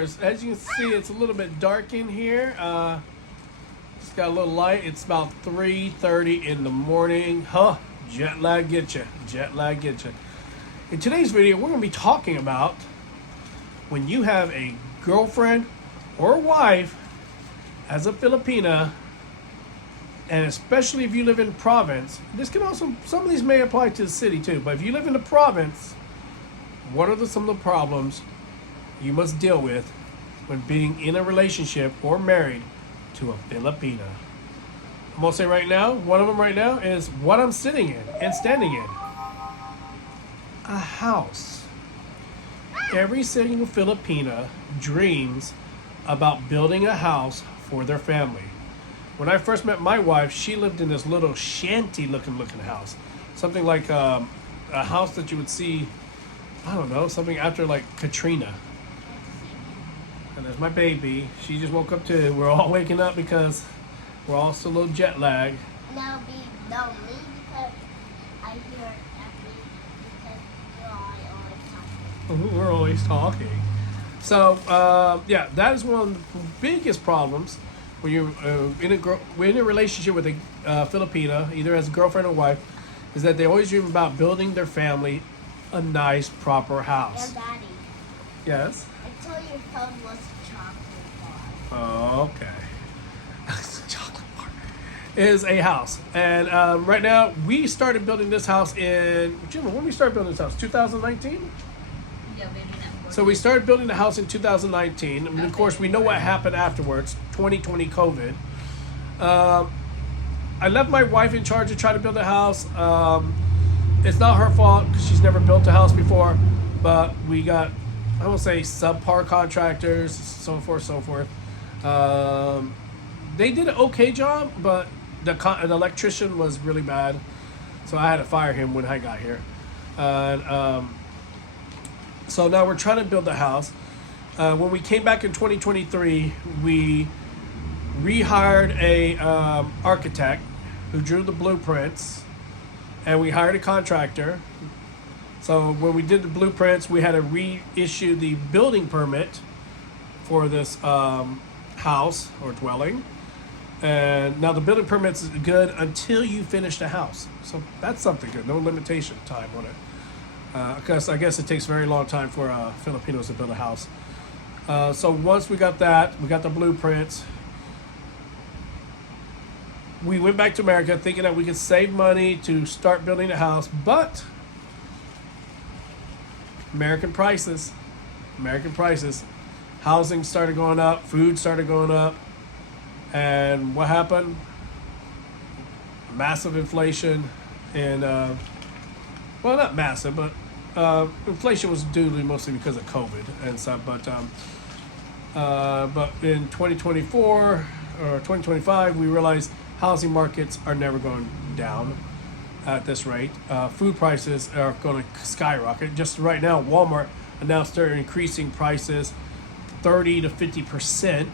viewers, as you can see, it's a little bit dark in here. It's got a little light. It's about 3:30 in the morning. Huh, jet lag get you. Jet lag get you. In today's video, we're going to be talking about when you have a girlfriend or wife as a Filipina, and especially if you live in province. This can also, some of these may apply to the city too, but if you live in the province, what are some of the problems you must deal with when being in a relationship or married to a Filipina? I'm gonna say right now, one of them right now is what I'm sitting in and standing in. A house. Every single Filipina dreams about building a house for their family. When I first met my wife, she lived in this little shanty looking house. Something like a house that you would see, I don't know, something after like Katrina. And there's my baby. She just woke up too. We're all waking up because we're all still a little jet lag. No, me because I hear every because you're always talking. We're always talking. So yeah, that is one of the biggest problems when you're in a relationship with a Filipina, either as a girlfriend or wife, is that they always dream about building their family a nice, proper house. And Daddy. Yes. I told your phone was a chocolate bar. Okay. Chocolate bar is a house, and right now we started building this house in Jim. When we started building this house, 2019. Yeah, maybe not. So we started building the house in 2019. I mean, of course, we know what happened afterwards. 2020 COVID. I left my wife in charge to try to build a house. It's not her fault because she's never built a house before, but we got, I won't say subpar contractors, so forth. They did an okay job, but the electrician was really bad, so I had to fire him when I got here. So now we're trying to build a house. When we came back in 2023, we rehired a architect who drew the blueprints, and we hired a contractor. So when we did the blueprints, we had to reissue the building permit for this house or dwelling. And now the building permit's good until you finish the house. So that's something good. No limitation time on it. Because I guess it takes a very long time for Filipinos to build a house. So once we got that, we got the blueprints, we went back to America thinking that we could save money to start building a house, but American prices, housing started going up, food started going up, and what happened? Massive inflation, and well, not massive, but inflation was due to mostly because of COVID and stuff. But in 2024 or 2025, we realized housing markets are never going down at this rate. Food prices are going to skyrocket. Just right now, Walmart announced they're increasing prices 30 to 50%.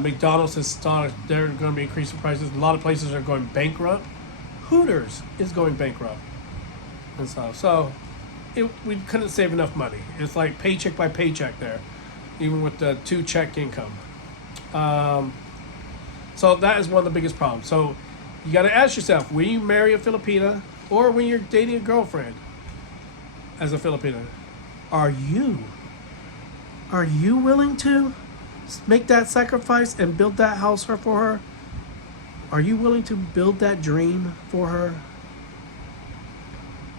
McDonald's has started, they're going to be increasing prices. A lot of places are going bankrupt. Hooters is going bankrupt. And so we couldn't save enough money. It's like paycheck by paycheck there, even with the 2-check income. So that is one of the biggest problems. So you got to ask yourself, when you marry a Filipina or when you're dating a girlfriend as a Filipina, are you willing to make that sacrifice and build that house for her? Are you willing to build that dream for her?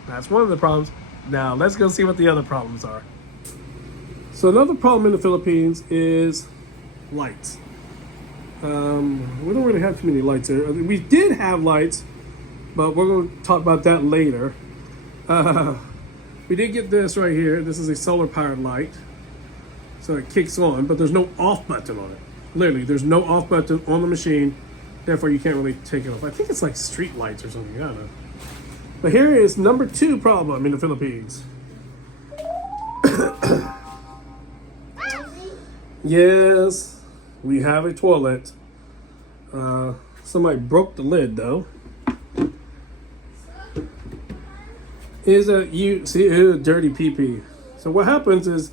That's one of the problems. Now let's go see what the other problems are. So another problem in the Philippines is lights. We don't really have too many lights there. We did have lights, but we're going to talk about that later. We did get this right here. This is a solar powered light. So it kicks on, but there's no off button on it. Literally, there's no off button on the machine. Therefore, you can't really take it off. I think it's like street lights or something. I don't know. But here is number 2 problem in the Philippines. Yes, we have a toilet. Somebody broke the lid though. Is a you see a dirty pee-pee. So what happens is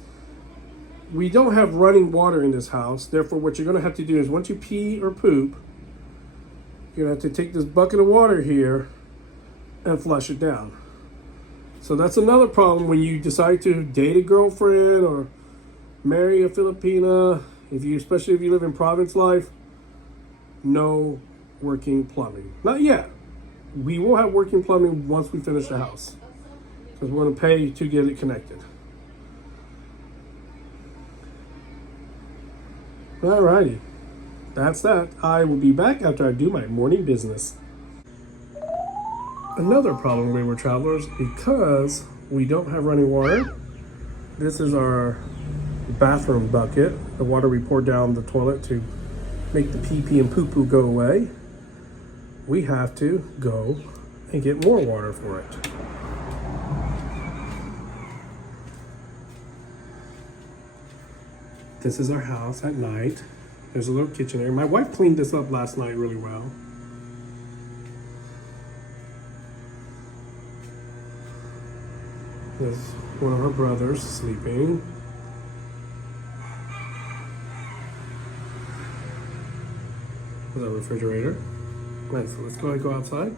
we don't have running water in this house. Therefore, what you're going to have to do is once you pee or poop, you're going to have to take this bucket of water here and flush it down. So that's another problem when you decide to date a girlfriend or marry a Filipina, especially if you live in province life. No working plumbing. Not yet. We will have working plumbing once we finish the house, because we're going to pay to get it connected. Alrighty, that's that. I will be back after I do my morning business. Another problem, wayward travelers, because we don't have running water. This is our bathroom bucket, the water we pour down the toilet to make the pee pee and poo poo go away. We have to go and get more water for it. This is our house at night. There's a little kitchen area. My wife cleaned this up last night really well. There's one of her brothers sleeping. There's a refrigerator. Nice. So let's go ahead and go outside.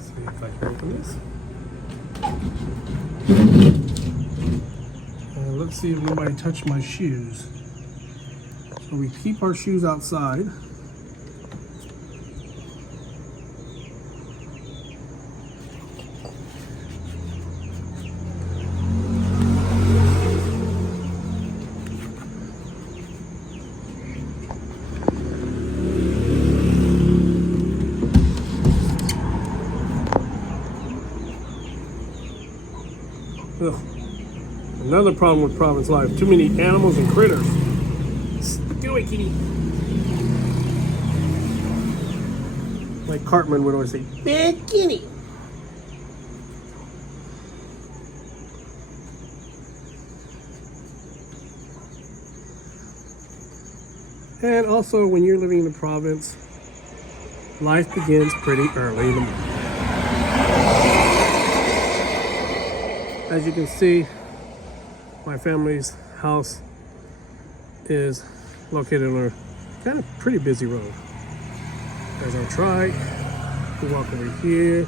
See if I can open this. Let's see if nobody touched my shoes. So we keep our shoes outside. Ugh. Another problem with province life, too many animals and critters. Get away, kitty. Like Cartman would always say, bad kitty. And also, when you're living in the province, life begins pretty early in the morning. As you can see, my family's house is located on a kind of pretty busy road. There's our trike. We walk over here.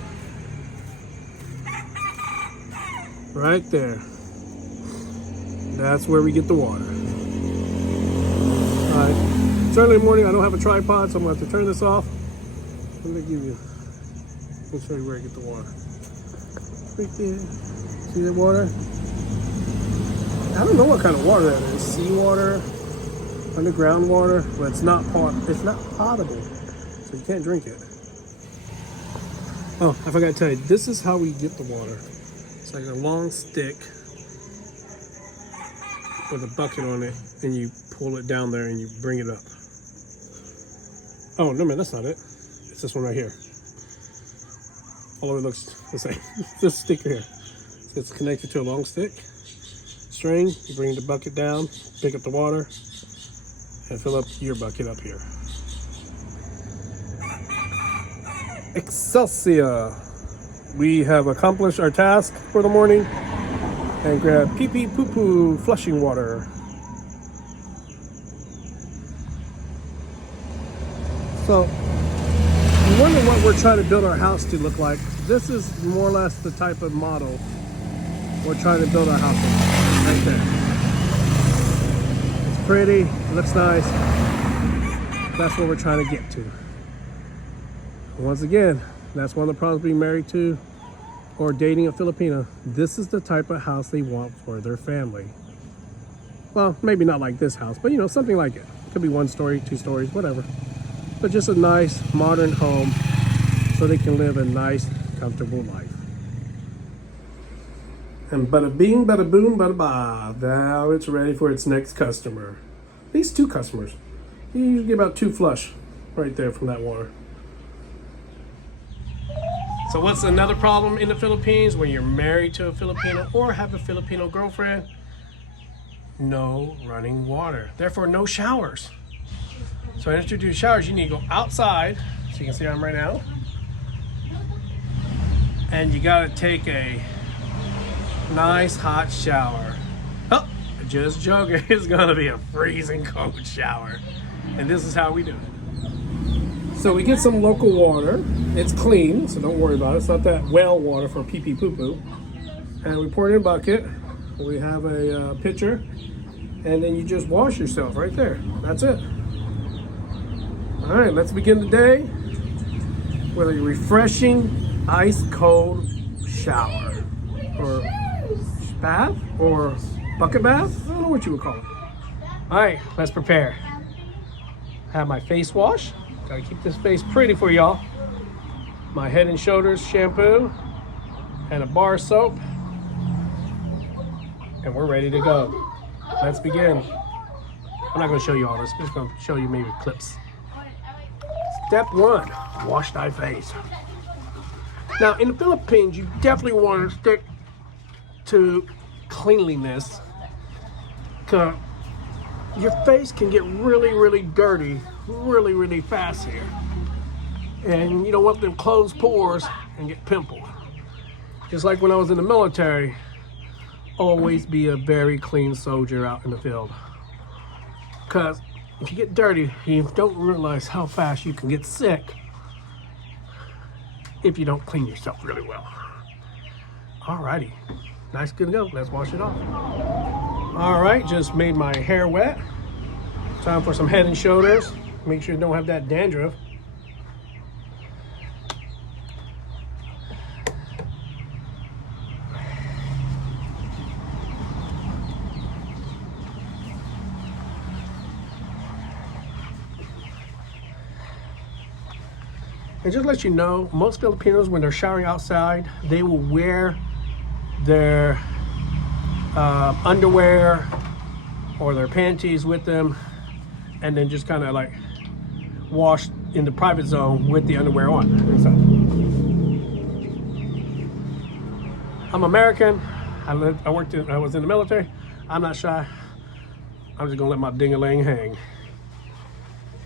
Right there. That's where we get the water. Alright. It's early in the morning. I don't have a tripod, so I'm going to have to turn this off. Let me show you where I get the water. Right there. See the water? I don't know what kind of water that is. Seawater, underground water, but it's not potable, so you can't drink it. Oh, I forgot to tell you, this is how we get the water. It's like a long stick with a bucket on it, and you pull it down there and you bring it up. Oh, no man, that's not it. It's this one right here. All of it looks the same. This stick here. It's connected to a long stick. String, you bring the bucket down, pick up the water, and fill up your bucket up here. Excelsior! We have accomplished our task for the morning and grab pee pee poo poo flushing water. So, you wonder what we're trying to build our house to look like. This is more or less the type of model we're trying to build our house on. Right there. It's pretty, it looks nice. That's what we're trying to get to. Once again, that's one of the problems being married to or dating a Filipina. This is the type of house they want for their family. Well, maybe not like this house, but you know, something like it. Could be 1 story, 2 stories, whatever. But just a nice modern home so they can live a nice, comfortable life. And bada bing, bada boom, bada ba. Now it's ready for its next customer. At least 2 customers. You usually get about 2 flush right there from that water. So what's another problem in the Philippines when you're married to a Filipino or have a Filipino girlfriend? No running water. Therefore, no showers. So in order to do showers, you need to go outside. So you can see I'm right now. And you gotta take a Nice hot shower. Oh, just joking. It's gonna be a freezing cold shower. And this is how we do it. So we get some local water. It's clean, so don't worry about it. It's not that well water for pee pee poo poo. And we pour it in a bucket. We have a pitcher. And then you just wash yourself right there. That's it. All right, let's begin the day with a refreshing ice cold shower. Or bath or bucket bath? I don't know what you would call it. All right, let's prepare. Have my face wash. Gotta keep this face pretty for y'all. My Head and Shoulders shampoo and a bar soap. And we're ready to go. Let's begin. I'm not gonna show you all this. I'm just gonna show you maybe clips. Step 1, wash thy face. Now in the Philippines, you definitely want to stick to cleanliness, because your face can get really dirty really fast here, and you don't want them closed pores and get pimpled. Just like when I was in the military, always be a very clean soldier out in the field, because if you get dirty, you don't realize how fast you can get sick if you don't clean yourself really well. Alrighty. Nice, good to go. Let's wash it off. All right, just made my hair wet. Time for some Head and Shoulders. Make sure you don't have that dandruff. And just to let you know, most Filipinos, when they're showering outside, they will wear their underwear or their panties with them, and then just kind of like wash in the private zone with the underwear on and stuff. I'm American. I was in the military. I'm not shy. I'm just gonna let my ding-a-ling hang.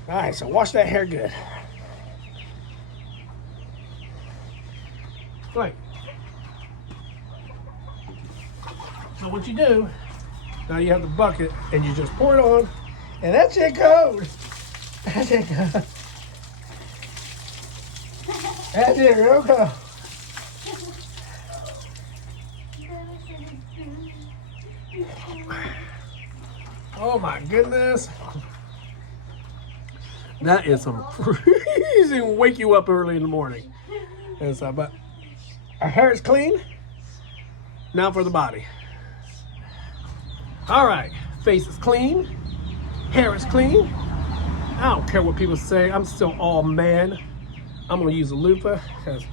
All right, so wash that hair good. Right. So what you do, now you have the bucket and you just pour it on, and that's it goes. That's it goes. That's it, real go. Oh my goodness. That is some freezing, wake you up early in the morning. And so, but our hair is clean. Now for the body. All right, face is clean, hair is clean. I don't care what people say, I'm still all man. I'm gonna use a loofah because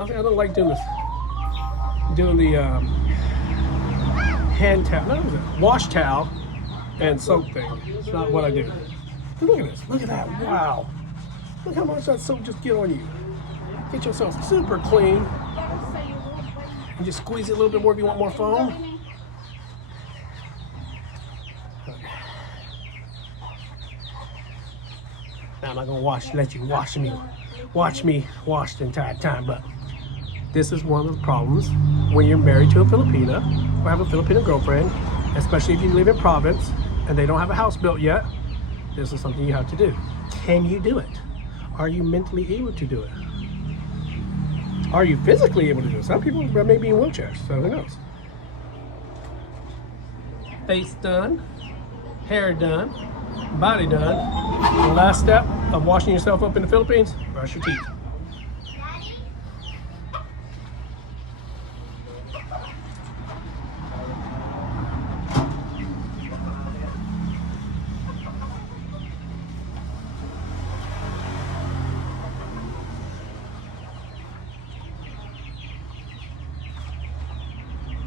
I don't like doing this, doing the hand towel, no, wash towel and soap thing. It's not what I do. Look at this, look at that, wow. Look how much that soap just get on you. Get yourself super clean. And just squeeze it a little bit more if you want more foam. Now I'm not gonna let you watch me wash the entire time, but this is one of the problems when you're married to a Filipina or have a Filipino girlfriend, especially if you live in province and they don't have a house built yet. This is something you have to do. Can you do it? Are you mentally able to do it? Are you physically able to do it? Some people may be in wheelchairs, so who knows? Face done, hair done, body done. The last step of washing yourself up in the Philippines, brush your teeth.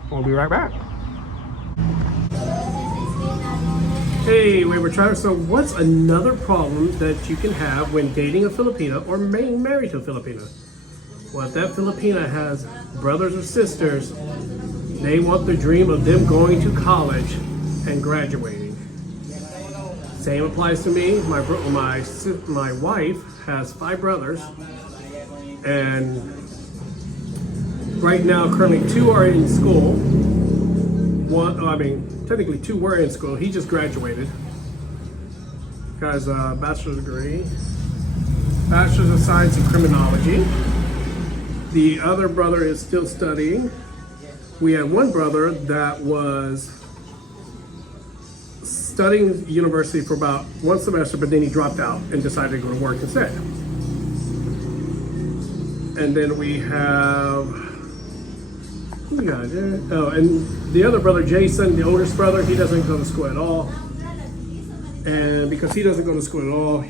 We'll be right back. Hey, we were trying. So what's another problem that you can have when dating a Filipina or being married to a Filipina? Well, if that Filipina has brothers or sisters, they want the dream of them going to college and graduating. Same applies to me. My wife has 5 brothers, and Right now, currently 2 are in school. Technically 2 were in school. He just graduated. Guy's a bachelor's degree. Bachelor's of Science in Criminology. The other brother is still studying. We had one brother that was studying university for about 1 semester, but then he dropped out and decided to go to work instead. And then we have, who we got there? Oh, and the other brother, Jason, the oldest brother, he doesn't go to school at all. And because he doesn't go to school at all,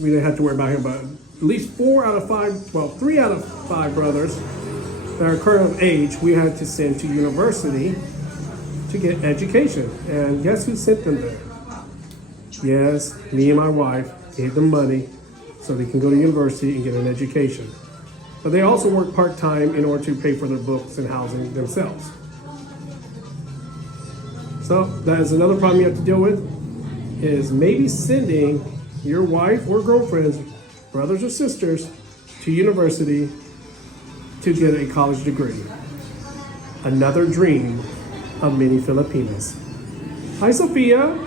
we didn't have to worry about him. But at least 3 out of 5 brothers that are current of age, we had to send to university to get education. And guess who sent them there? Yes, me and my wife gave them money so they can go to university and get an education. But they also work part-time in order to pay for their books and housing themselves. So that is another problem you have to deal with, is maybe sending your wife or girlfriends, brothers or sisters, to university to get a college degree. Another dream of many Filipinas. Hi, Sophia.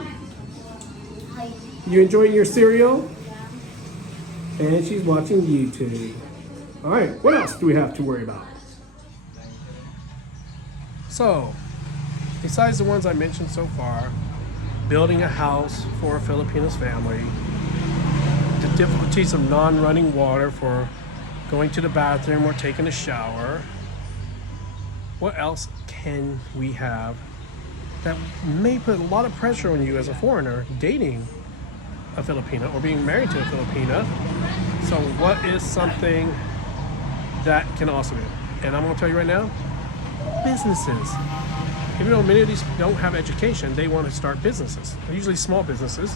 Hi. You enjoying your cereal? And she's watching YouTube. All right, what else do we have to worry about? So, besides the ones I mentioned so far, building a house for a Filipino's family, the difficulties of non-running water for going to the bathroom or taking a shower, what else can we have that may put a lot of pressure on you as a foreigner dating a Filipina or being married to a Filipina? So what is something that can also do? And I'm going to tell you right now, businesses. Even though many of these don't have education, they want to start businesses. They're usually small businesses,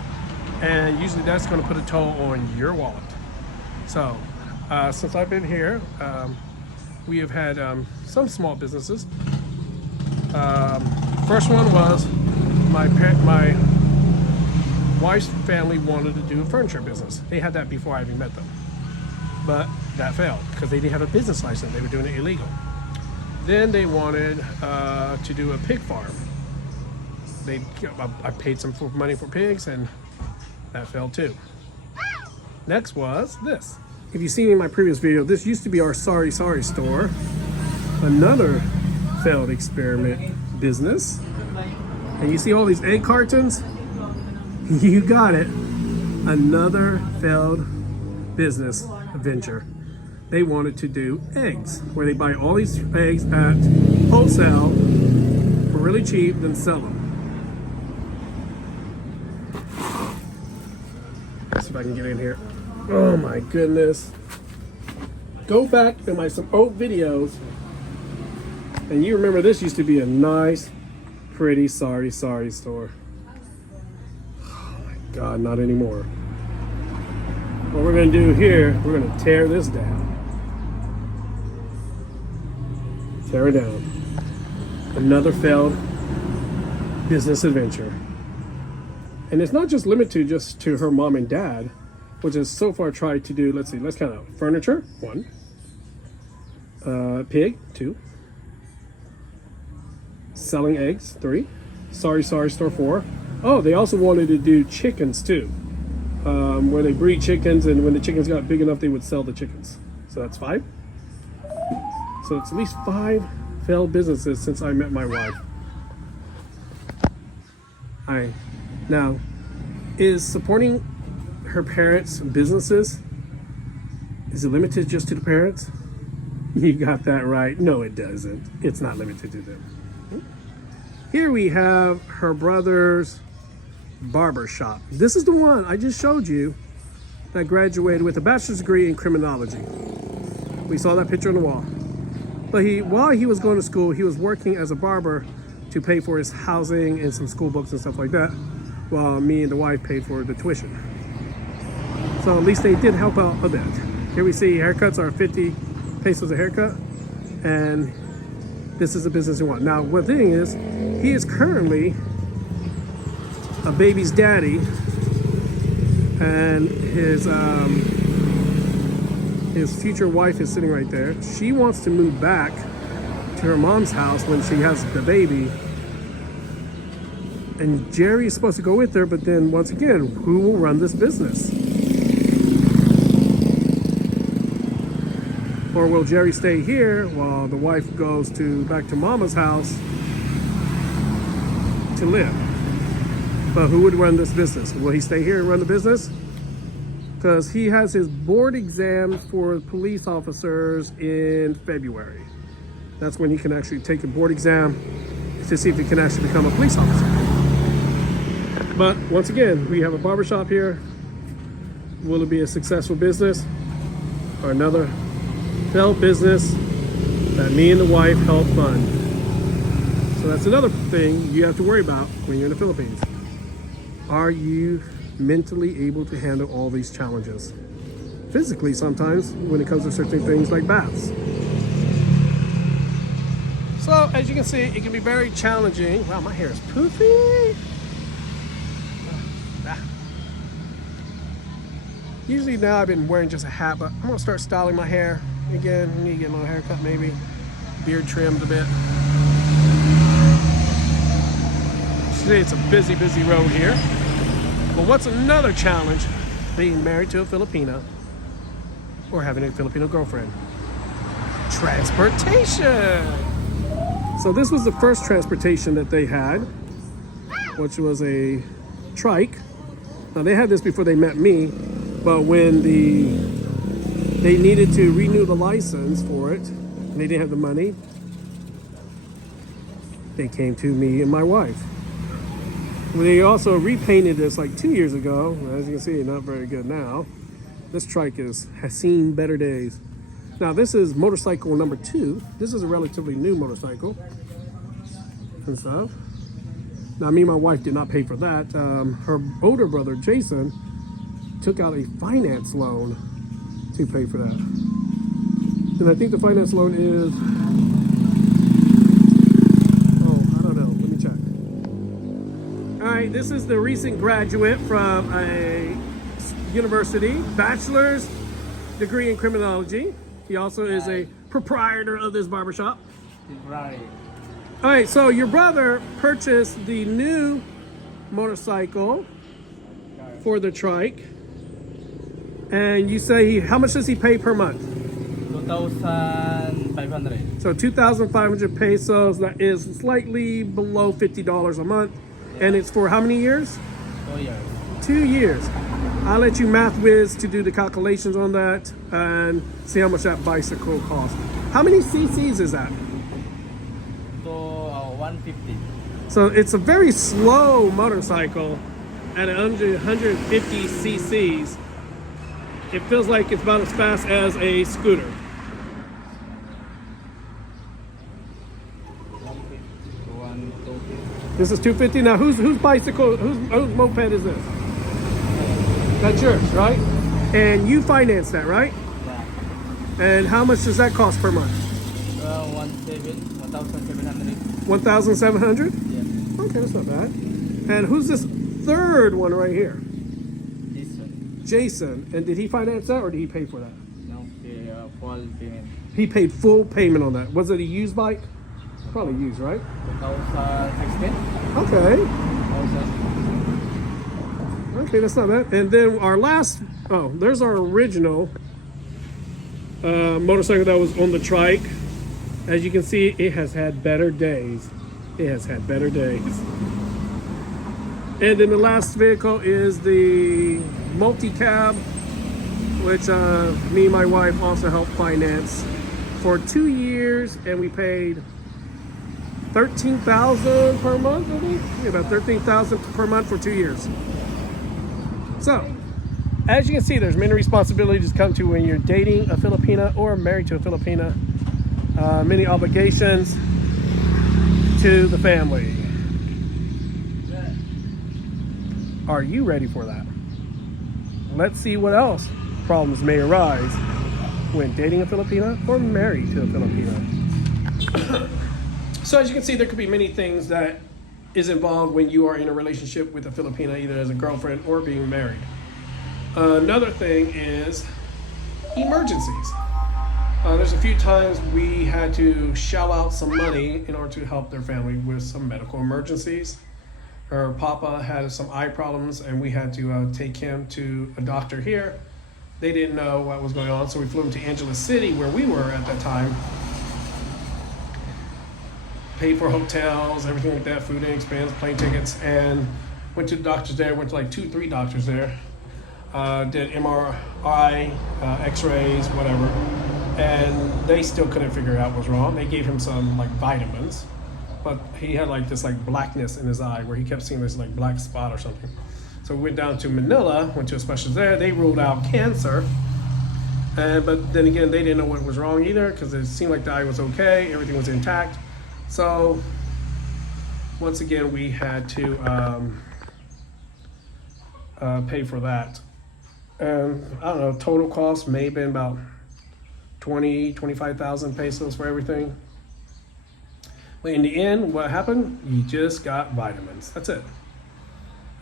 and usually that's going to put a toll on your wallet. So since I've been here, we have had some small businesses. First one was my wife's family wanted to do a furniture business. They had that before I even met them, but that failed because they didn't have a business license. They were doing it illegal. Then they wanted to do a pig farm. I paid some money for pigs, and that failed too. Next was this. If you've seen in my previous video, this used to be our Sorry store. Another failed experiment business. And you see all these egg cartons? You got it. Another failed business venture. They wanted to do eggs, where they buy all these eggs at wholesale for really cheap, then sell them. Let's see if I can get in here. Oh my goodness. Go back to some old videos, and you remember this used to be a nice, pretty Sorry store. Oh my God, not anymore. What we're gonna do here, we're gonna tear this down. Tear it down. Another failed business adventure. And it's not just limited just to her mom and dad, which has so far tried to do, let's count out. Furniture, 1. Pig, 2. Selling eggs, 3. Sorry store, 4. Oh, they also wanted to do chickens too. Where they breed chickens, and when the chickens got big enough, they would sell the chickens. So that's 5. So it's at least 5 failed businesses since I met my wife. Now, is supporting her parents' businesses, is it limited just to the parents? You got that right. No, it doesn't. It's not limited to them. Here we have her brother's barber shop. This is the one I just showed you that graduated with a bachelor's degree in criminology. We saw that picture on the wall. But while he was going to school, he was working as a barber to pay for his housing and some school books and stuff like that, while me and the wife paid for the tuition. So at least they did help out a bit. Here we see haircuts are 50 pesos a haircut, and this is a business he wants. Now, one thing is, he is currently a baby's daddy, and his his future wife is sitting right there. She wants to move back to her mom's house when she has the baby. And Jerry is supposed to go with her, but then once again, who will run this business? Or will Jerry stay here while the wife goes back to mama's house to live? But who would run this business? Will he stay here and run the business? Because he has his board exam for police officers in February. That's when he can actually take a board exam to see if he can actually become a police officer. But once again, we have a barbershop here. Will it be a successful business or another failed business that me and the wife help fund? So that's another thing you have to worry about when you're in the Philippines. Are you mentally able to handle all these challenges? Physically, sometimes, when it comes to certain things like baths. So, as you can see, it can be very challenging. Wow, my hair is poofy. Usually now I've been wearing just a hat, but I'm gonna start styling my hair again. I need to get my haircut, maybe beard trimmed a bit. Today it's a busy road here. But what's another challenge being married to a Filipina or having a Filipino girlfriend? Transportation. So this was the first transportation that they had, which was a trike. Now they had this before they met me, but when they needed to renew the license for it, and they didn't have the money, they came to me and my wife. They also repainted this like 2 years ago. As you can see, not very good now. This trike has seen better days. Now this is motorcycle number 2. This is a relatively new motorcycle and stuff. Now me and my wife did not pay for that. Her older brother, Jason, took out a finance loan to pay for that. And I think the finance loan is, all right, this is the recent graduate from a university, bachelor's degree in criminology. He also is a proprietor of this barbershop. Right. All right, so your brother purchased the new motorcycle for the trike. And you say, how much does he pay per month? 2,500. So 2,500 pesos, that is slightly below $50 a month. And it's for how many years? 2 years. 2 years. I'll let you math whiz to do the calculations on that and see how much that bicycle costs. How many cc's is that? So 150. So it's a very slow motorcycle at 150 cc's. It feels like it's about as fast as a scooter. 150. This is 250. Now whose bicycle, whose moped is this? That's yours, right? And you finance that, right? Yeah. And how much does that cost per month? 1,700. 1,700? Yeah. Okay, that's not bad. And who's this third one right here? This one. Jason. And did he finance that or did he pay for that? No, pay full payment. He paid full payment on that. Was it a used bike? Probably used, right? 2016. Okay. 2000. Okay, that's not bad. And then our last, there's our original motorcycle that was on the trike. As you can see, it has had better days. It has had better days. And then the last vehicle is the multi-cab, which me and my wife also helped finance for 2 years, and we paid 13,000 per month, I think. Yeah, about 13,000 per month for 2 years. So, as you can see, there's many responsibilities come to when you're dating a Filipina or married to a Filipina. Many obligations to the family. Are you ready for that? Let's see what else problems may arise when dating a Filipina or married to a Filipina. So as you can see, there could be many things that is involved when you are in a relationship with a Filipina, either as a girlfriend or being married. Another thing is emergencies. There's a few times we had to shell out some money in order to help their family with some medical emergencies. Her papa had some eye problems, and we had to take him to a doctor here. They didn't know what was going on, so we flew him to Angeles City, where we were at that time. Paid for hotels, everything like that, food and expense, plane tickets, and went to the doctors there. Went to like 2-3 doctors there. Did MRI, X-rays, whatever, and they still couldn't figure out what was wrong. They gave him some like vitamins, but he had like this like blackness in his eye where he kept seeing this like black spot or something. So we went down to Manila, went to a specialist there. They ruled out cancer, but then again, they didn't know what was wrong either because it seemed like the eye was okay, everything was intact. So once again, we had to pay for that. And I don't know, total cost may have been about 25,000 pesos for everything. But in the end, what happened? You just got vitamins. That's it.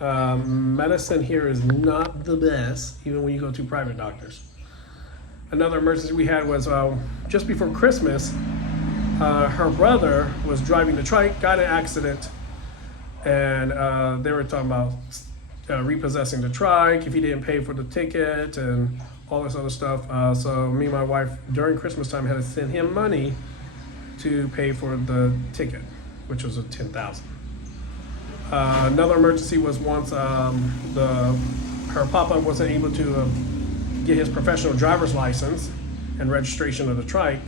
Medicine here is not the best, even when you go to private doctors. Another emergency we had was just before Christmas. Her brother was driving the trike, got in an accident, and they were talking about repossessing the trike if he didn't pay for the ticket and all this other stuff. So me and my wife during Christmas time had to send him money to pay for the ticket, which was a 10,000. Another emergency was once her papa wasn't able to get his professional driver's license and registration of the trike.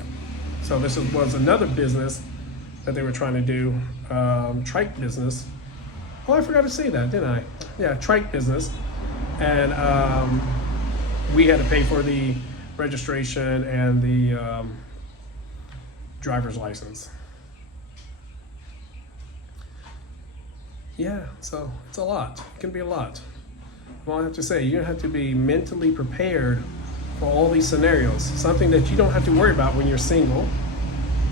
So this was another business that they were trying to do, trike business. Oh, I forgot to say that, didn't I? Yeah, trike business. And we had to pay for the registration and the driver's license. Yeah, so it's a lot. It can be a lot. Well, I have to say, you have to be mentally prepared for all these scenarios. Something that you don't have to worry about when you're single,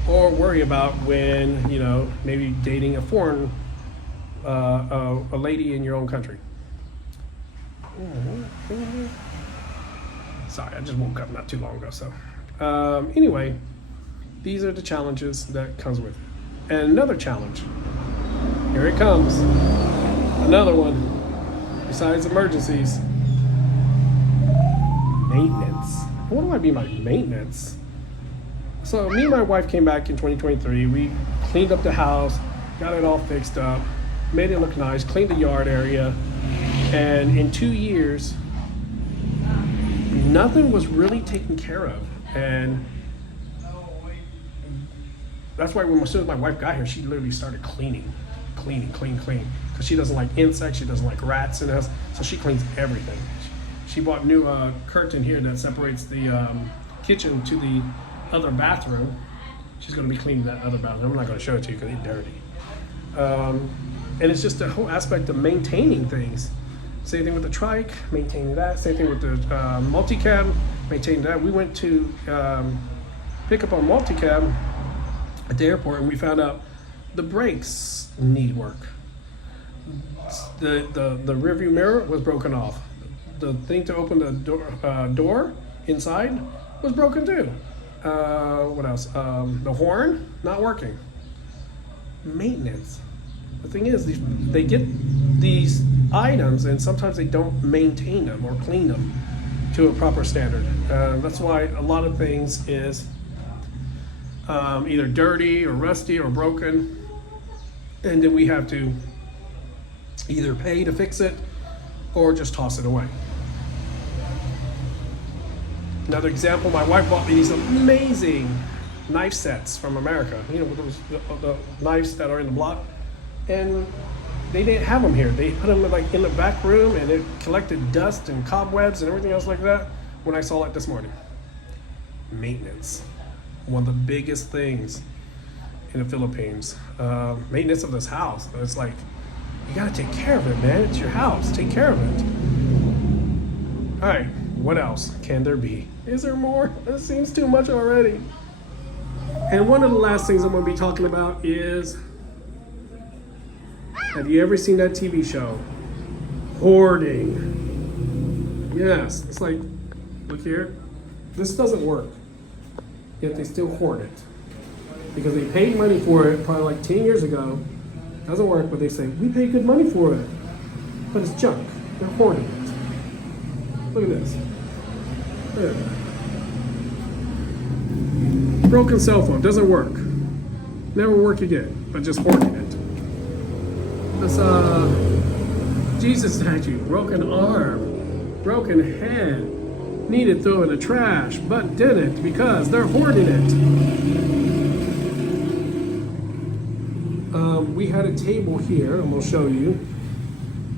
or worry about when, you know, maybe dating a foreign a lady in your own country. Sorry, I just woke up not too long ago. So anyway, these are the challenges that comes with it. And another challenge, here it comes, another one besides emergencies: maintenance. What do I mean by maintenance? So me and my wife came back in 2023. We cleaned up the house, got it all fixed up, made it look nice, cleaned the yard area, and in 2 years, nothing was really taken care of. And that's why as soon as my wife got here, she literally started cleaning, because she doesn't like insects, she doesn't like rats in the house, so she cleans everything. She bought new curtain here that separates the kitchen to the other bathroom. She's going to be cleaning that other bathroom. I'm not going to show it to you because it's dirty. And it's just the whole aspect of maintaining things. Same thing with the trike, maintaining that. Same thing with the multicab, maintaining that. We went to pick up our multicab at the airport, and we found out the brakes need work. The rearview mirror was broken off. The thing to open the door inside was broken too. What else? The horn not working. Maintenance. The thing is, they get these items, and sometimes they don't maintain them or clean them to a proper standard. That's why a lot of things is either dirty or rusty or broken, and then we have to either pay to fix it or just toss it away. Another example, my wife bought me these amazing knife sets from America, you know, with those the knives that are in the block, and they didn't have them here. They put them like in the back room, and it collected dust and cobwebs and everything else like that when I saw it this morning. Maintenance, one of the biggest things in the Philippines. Maintenance of this house. It's like, you gotta take care of it, man. It's your house. Take care of it. All right, what else can there be? Is there more? It seems too much already. And one of the last things I'm gonna be talking about is, have you ever seen that TV show? Hoarding. Yes, it's like, look here. This doesn't work. Yet they still hoard it. Because they paid money for it probably like 10 years ago. Doesn't work, but they say, we paid good money for it. But it's junk. They're hoarding it. Look at this. Look at that. Broken cell phone. Doesn't work. Never work again. But just hoarding it. This Jesus statue. Broken arm. Broken head. Needed throw in the trash, but didn't because they're hoarding it. We had a table here, and we'll show you.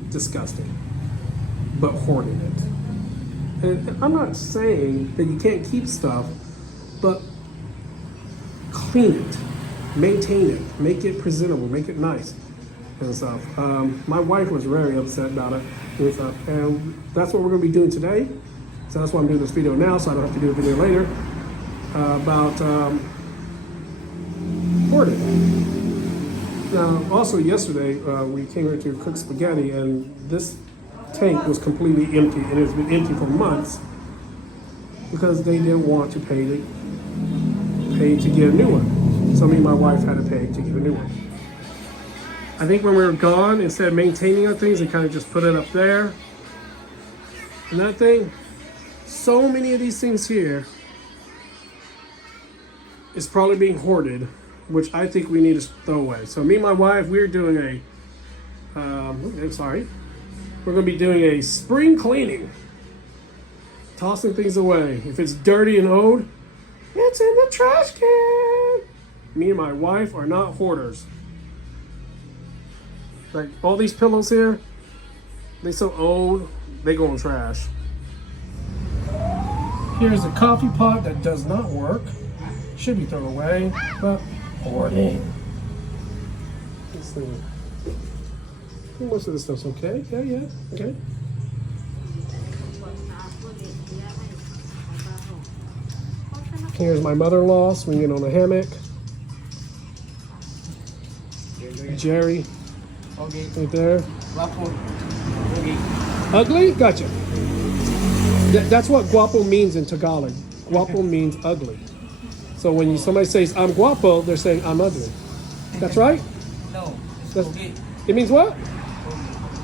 Disgusting, but hoarding it. And I'm not saying that you can't keep stuff, but clean it, maintain it, make it presentable, make it nice and stuff. My wife was very upset about it and stuff, and that's what we're going to be doing today. So that's why I'm doing this video now, so I don't have to do a video later about hoarding. Now, also yesterday, we came here to cook spaghetti, and this tank was completely empty, and it's been empty for months because they didn't want to pay to get a new one. So me and my wife had to pay to get a new one. I think when we were gone, instead of maintaining our things, they kind of just put it up there. And that thing, so many of these things here is probably being hoarded, which I think we need to throw away. So me and my wife, we're doing we're going to be doing a spring cleaning, tossing things away. If it's dirty and old, it's in the trash can. Me and my wife are not hoarders. Like all these pillows here, they so old, they go in trash. Here's a coffee pot that does not work. Should be thrown away, but hoarding. Let's see. Most of this stuff's okay. Yeah, okay. Here's my mother-in-law swinging on a hammock. Jerry, right there. Ugly? Gotcha. That's what guapo means in Tagalog. Guapo means ugly. So when somebody says I'm guapo, they're saying I'm ugly. That's right? No. It means what?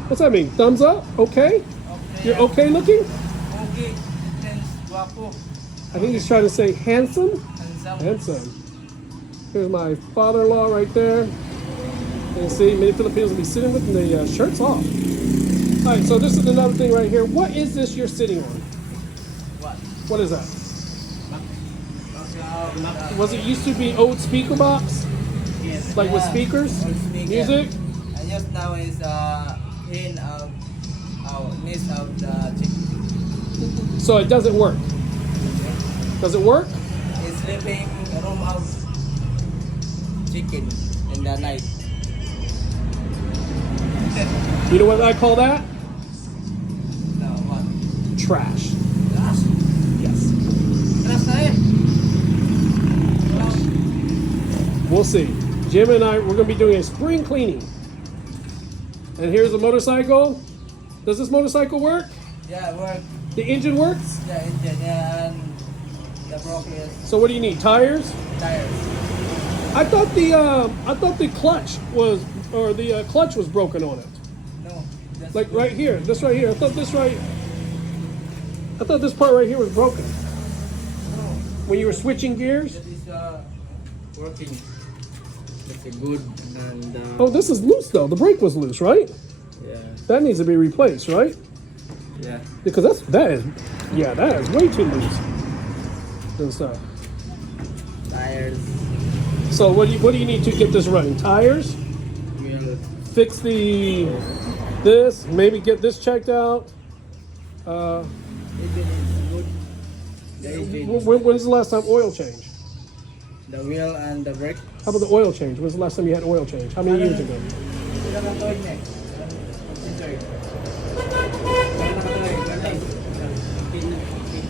What's that mean? Thumbs up? Okay? You're okay looking? Okay. Then guapo. I think he's trying to say handsome. Handsome. Here's my father-in-law right there. And see, many Filipinos will be sitting with the shirts off. All right, so this is another thing right here. What is this you're sitting on? What is that? Was it used to be old speaker box? Yes. Like with speakers? Music? And just now is in midst of the chicken. So it doesn't work. Does it work? It's sleeping room out chicken in the night. You know what I call that? No, what? Trash. Trash? Yes. Trash na yun. We'll see. Jim and I, we're going to be doing a spring cleaning. And here's a motorcycle. Does this motorcycle work? Yeah, work. The engine works? The engine, yeah, and the broken So what do you need? Tires? tires. I thought the clutch was, or the clutch was broken on it. No. That's Like right here, this right here. I thought this part right here was broken. No. When you were switching gears. That is working. That's a good and Oh, this is loose though. The brake was loose, right? yeah. That needs to be replaced, right? Yeah. Because that is way too loose and stuff. Tires. So what do you need to get this running? Tires? Wheel. Fix this, maybe get this checked out. Engine is good. The engine. When's the last time oil change? The wheel and the brake. How about the oil change? When's the last time you had oil change? How many years ago? Sila na toy neck.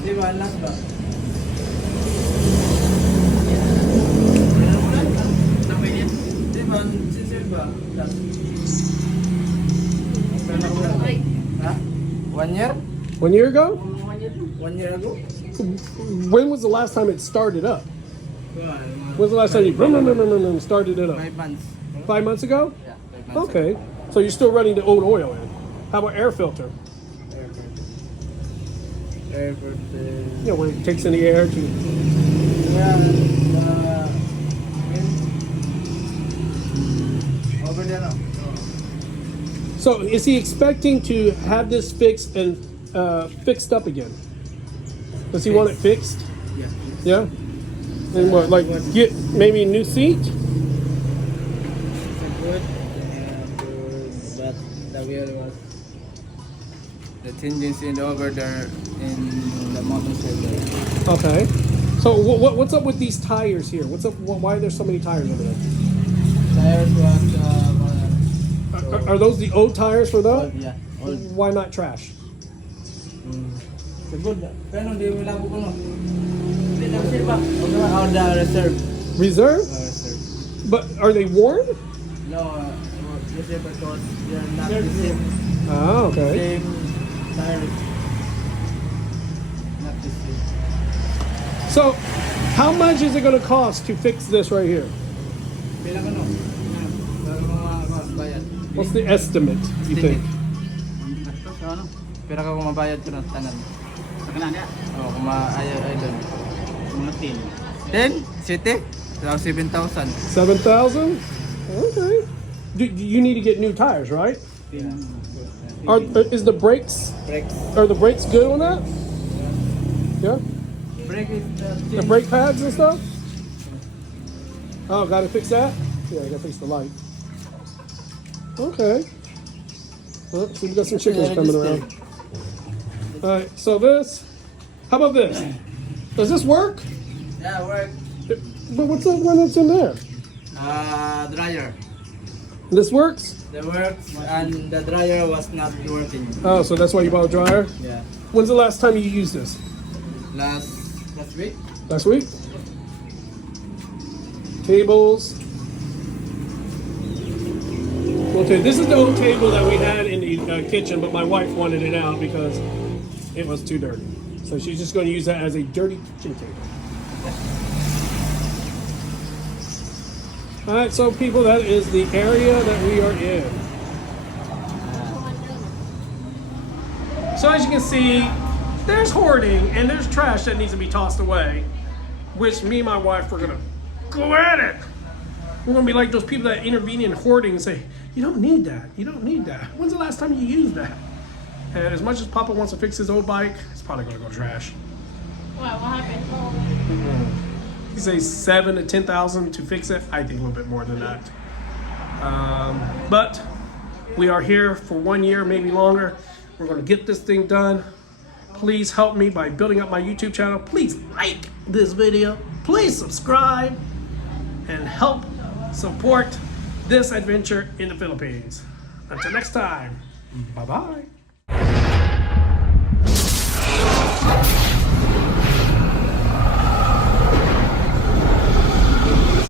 Di ba last ba? Di ba sisir ba? Ha? 1 year? 1 year ago? 1 year ago? When was the last time it started up? When's the last time you started it up? 5 months. 5 months ago? Yeah, 5 months. Okay. So you're still running the old oil in. How about air filter? Air filter. Yeah, where it takes in the air to. Over there now. So is he expecting to have this fixed and fixed up again? Does he want it fixed? Yeah. Yeah. And what, like get maybe a new seat? It's good. But the wheel was. The engines in over there in the motorcycle there. Okay. So what's up with these tires here? What's up? Why are there so many tires over there? Tires was. Are those the old tires for that? Old, yeah. Old. Why not trash? It's good. Pero di mo lang ko no. Di lang siya ba? Okay, the reserve. Reserve? Reserve. But are they worn? No, reserve because they're not the same. Ah, okay. Same tires. Not the same. So, how much is it going to cost to fix this right here? Pila ka no? Bago mga bayad. What's the estimate, you think? Ano? Pira ka kung mabayad ko na tanan. Sa kanan niya? Oo, kung ay doon. Mga 10? 10? City? 7,000. 7,000? Okay. Do you need to get new tires, right? Yeah. Is the brakes, Brakes. are the brakes good on that? Yeah? Brake is The brake pads and stuff? Oh, got to fix that? Yeah, I got to fix the light. Okay. Oh, so we got some chickens coming around. All right, so this, how about this? Does this work? Yeah, work. But what's that one that's in there? Dryer. This works? The works and the dryer was not working. Oh, so that's why you bought a dryer? Yeah. When's the last time you used this? Last week? Last week? Tables. Okay, this is the old table that we had in the kitchen, but my wife wanted it out because it was too dirty. So she's just going to use that as a dirty kitchen table. All right, so people, that is the area that we are in. So as you can see, there's hoarding and there's trash that needs to be tossed away, which me and my wife are going to go at it. We're going to be like those people that intervene in hoarding and say, you don't need that. You don't need that. When's the last time you used that? And as much as Papa wants to fix his old bike, it's probably going to go trash. What happened? You say 7 to 10,000 to fix it. I think a little bit more than that. But we are here for 1 year, maybe longer. We're going to get this thing done. Please help me by building up my YouTube channel. Please like this video. Please subscribe and help support this adventure in the Philippines. Until next time, bye-bye.